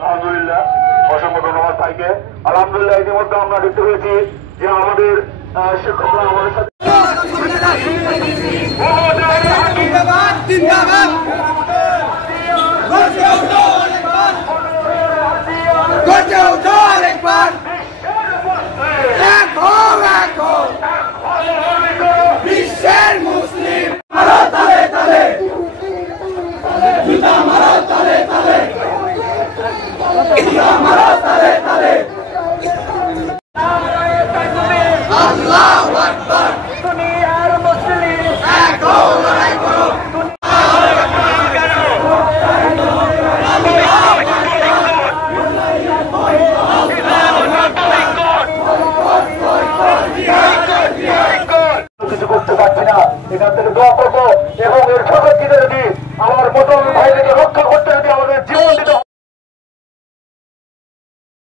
আলহামদুলিল্লাহ, অসংখ্য ধন্যবাদ ভাইকে। আলহামদুলিল্লাহ, ইতিমধ্যে আমরা দেখতে পেয়েছি যে আমাদের শিক্ষকরা আমাদের সাথে বিশ্বের মুসলিম মারো তালে তালে, জুতা মারো তালে তালে, জুতা মারো